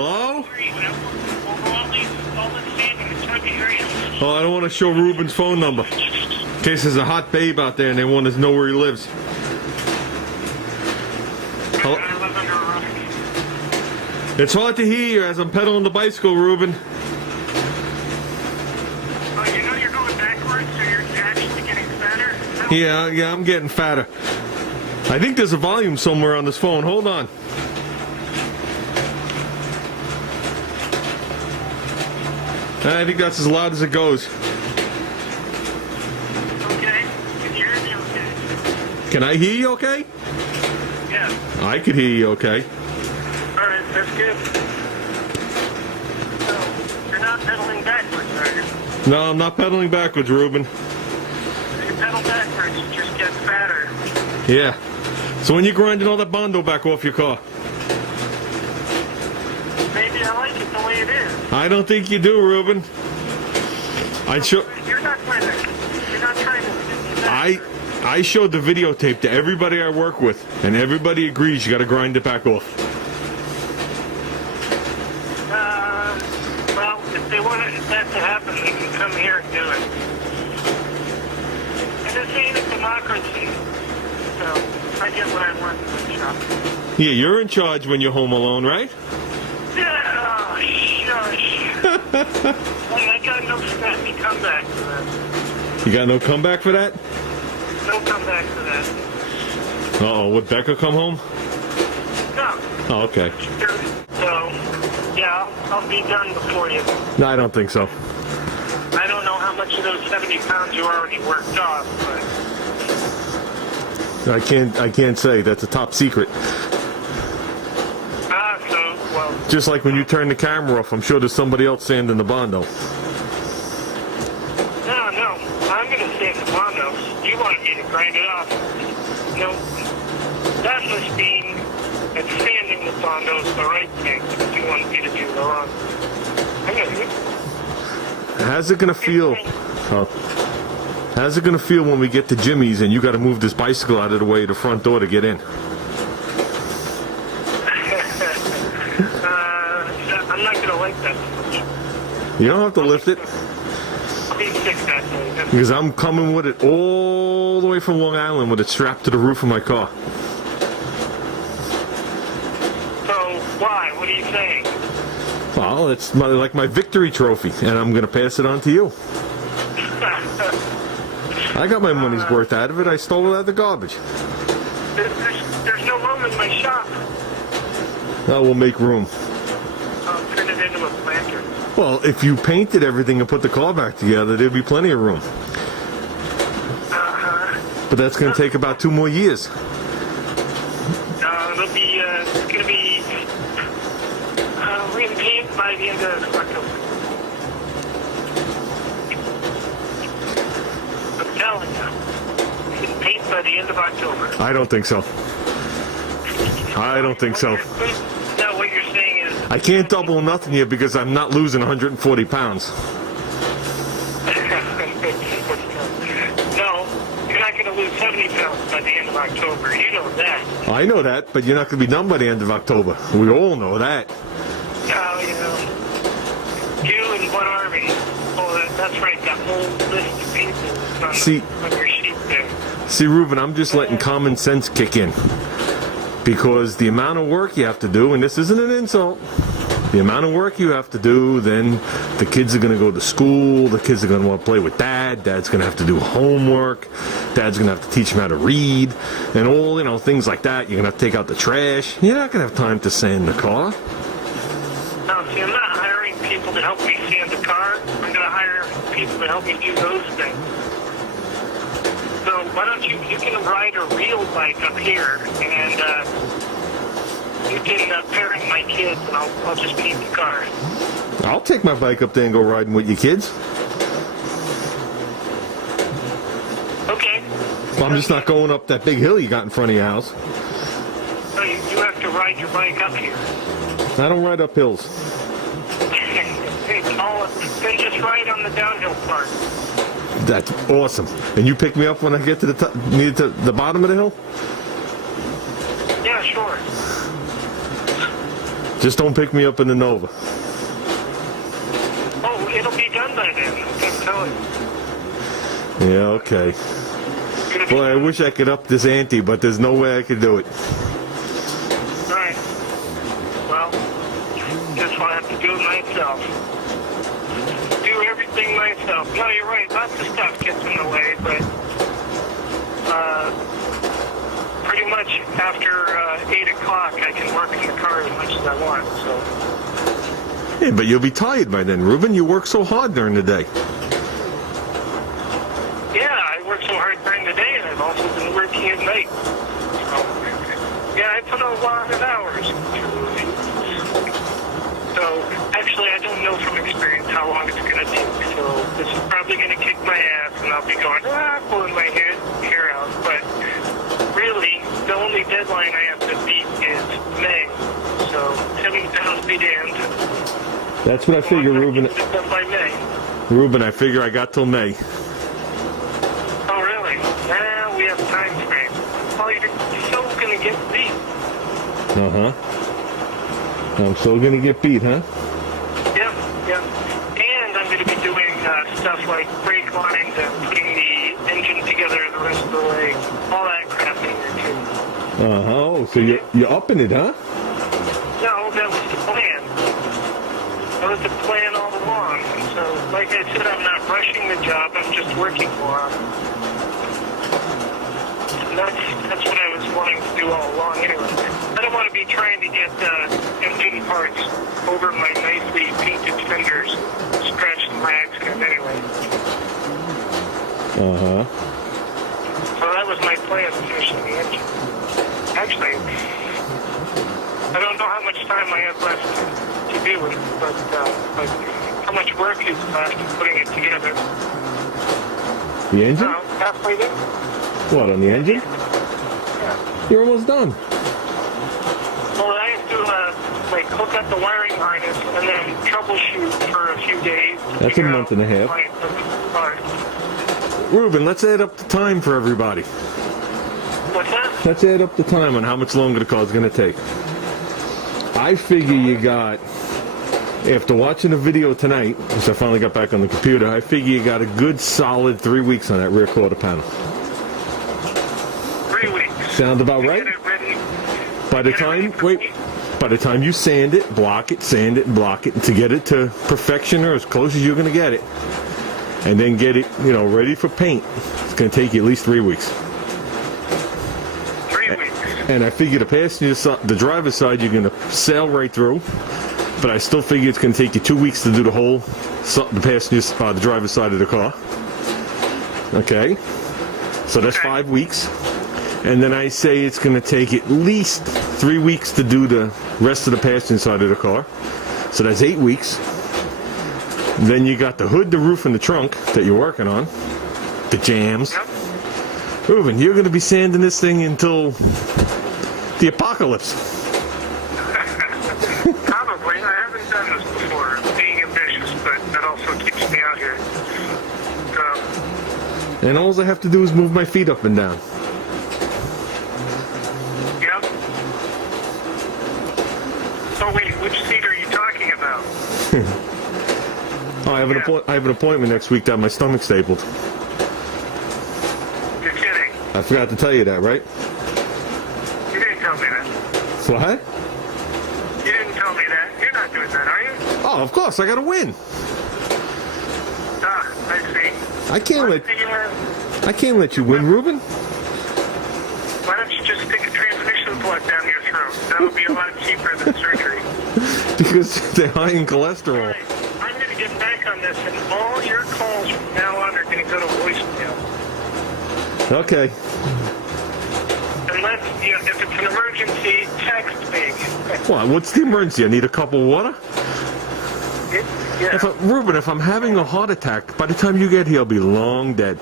Hello? Oh, I don't want to show Ruben's phone number. In case there's a hot babe out there and they want to know where he lives. Hello? It's hard to hear you as I'm pedaling the bicycle, Ruben. Oh, you know you're going backwards, so you're actually getting fatter? Yeah, I'm getting fatter. I think there's a volume somewhere on this phone. Hold on. I think that's as loud as it goes. Okay. Can you hear me okay? Can I hear you okay? Yeah. I could hear you okay. Alright, that's good. So, you're not pedaling backwards, are you? No, I'm not pedaling backwards, Ruben. If you pedal backwards, you just get fatter. Yeah. So when you're grinding all that Bondo back off your car? Maybe I like it the way it is. I don't think you do, Ruben. You're not trying to I showed the videotape to everybody I work with, and everybody agrees you got to grind it back off. Well, if they want that to happen, they can come here and do it. And this ain't a democracy, so I get what I want in the shop. Yeah, you're in charge when you're home alone, right? Yeah, oh, shush. I got no snappy comeback for that. You got no comeback for that? No comeback for that. Uh-oh, would Becca come home? No. Oh, okay. So, yeah, I'll be done before you. No, I don't think so. I don't know how much of those 70 pounds you already worked off, but... I can't say. That's a top secret. Well... Just like when you turn the camera off, I'm sure there's somebody else sanding the Bondo. No, I'm going to sand the Bondo. You wanted me to grind it off. No, that must mean that sanding the Bondo is the right thing. You wanted me to do the wrong. I'm going to... How's it gonna feel? How's it gonna feel when we get to Jimmy's and you got to move this bicycle out of the way of the front door to get in? I'm not going to like that much. You don't have to lift it. I'll be sick that day. Because I'm coming with it all the way from Long Island with it strapped to the roof of my car. So, why? What are you saying? Well, it's like my victory trophy, and I'm going to pass it on to you. I got my money's worth out of it. I stole it out of the garbage. There's no room in my shop. Oh, we'll make room. I'll turn it into a planter. Well, if you painted everything and put the car back together, there'd be plenty of room. But that's going to take about 2 more years. It's going to be repainted by the end of October. I'm telling you. It's paint by the end of October. I don't think so. I don't think so. No, what you're saying is... I can't double nothing here because I'm not losing 140 pounds. No, you're not going to lose 70 pounds by the end of October. You know that. I know that, but you're not going to be done by the end of October. We all know that. Oh, you and one army. Oh, that's right, that whole list of people on your sheet there. See, Ruben, I'm just letting common sense kick in. Because the amount of work you have to do, and this isn't an insult, the amount of work you have to do, then the kids are going to go to school, the kids are going to want to play with Dad, Dad's going to have to do homework, Dad's going to have to teach them how to read, and all, things like that. You're going to have to take out the trash. You're not going to have time to sand the car. No, see, I'm not hiring people to help me sand the car. I'm going to hire people to help me do those things. So why don't you can ride a real bike up here, and you can parent my kids, and I'll just paint the car. I'll take my bike up there and go riding with your kids. Okay. Well, I'm just not going up that big hill you got in front of your house. So you have to ride your bike up here. I don't ride up hills. Then just ride on the downhill part. That's awesome. And you pick me up when I get to the top, near to the bottom of the hill? Yeah, sure. Just don't pick me up in the Nova. Oh, it'll be done by then. I'm telling you. Yeah, okay. Boy, I wish I could up this ante, but there's no way I could do it. Right. Well, guess I'll have to do it myself. Do everything myself. No, you're right. Lots of stuff gets in the way, but pretty much after 8 o'clock, I can work in the car as much as I want. So. Yeah, but you'll be tired by then, Ruben. You work so hard during the day. Yeah, I work so hard during the day, and I've also been working at night. So, yeah, I put a lot of hours. So, actually, I don't know from experience how long it's going to take. So, this is probably going to kick my ass, and I'll be going, pulling my hair out. But really, the only deadline I have to beat is May. So, 7 pounds be damned. That's what I figure, Ruben. It's done by May. Ruben, I figure I got till May. Oh, really? Now we have time frame. Oh, you're so going to get beat. Uh-huh. I'm so gonna get beat, huh? Yeah. And I'm going to be doing stuff like brake lines and putting the engine together the rest of the way. All that crap in there, too. Uh-huh. So you're upping it, huh? No, that was the plan. That was the plan all along. And so, like I said, I'm not rushing the job. I'm just working more on it. And that's what I was wanting to do all along anyway. I don't want to be trying to get engine parts over my nicely painted fenders, scratched my accident anyway. Uh-huh. So that was my plan, finishing the engine. Actually, I don't know how much time I have left to do it, but how much work is left putting it together. The engine? Halfway there. What, on the engine? Yeah. You're almost done. Well, I have to hook up the wiring harness and then troubleshoot for a few days. That's a month and a half. Ruben, let's add up the time for everybody. What's that? Let's add up the time on how much longer the car's going to take. I figure you got, after watching the video tonight, since I finally got back on the computer, I figure you got a good solid 3 weeks on that rear quarter panel. 3 weeks. Sound about right? Get it ready. By the time you sand it, block it, to get it to perfection or as close as you're going to get it, and then get it, ready for paint, it's going to take you at least 3 weeks. 3 weeks. And I figure the passenger side, the driver's side, you're going to sail right through, but I still figure it's going to take you 2 weeks to do the whole, the passenger, the driver's side of the car. Okay, so that's 5 weeks. And then I say it's going to take at least 3 weeks to do the rest of the passenger side of the car. So that's 8 weeks. Then you got the hood, the roof, and the trunk that you're working on. The jams. Yep. Ruben, you're going to be sanding this thing until the apocalypse. Probably. I haven't done this before. I'm being ambitious, but that also keeps me out here. And all I have to do is move my feet up and down. Yep. So wait, which seat are you talking about? I have an appointment next week to have my stomach stapled. You're kidding. I forgot to tell you that, right? You didn't tell me that. What? You didn't tell me that. You're not doing that, are you? Oh, of course, I gotta win. Ah, I see. I can't let you win, Ruben. Why don't you just stick a transmission plug down your throat? That'll be a lot cheaper than surgery. Because they're high in cholesterol. Right. I'm going to get back on this, and all your calls from now on are going to go to voicemail. Okay. Unless, if it's an emergency, text me. What? What's the emergency? I need a cup of water? Yeah. Ruben, if I'm having a heart attack, by the time you get here, I'll be long dead.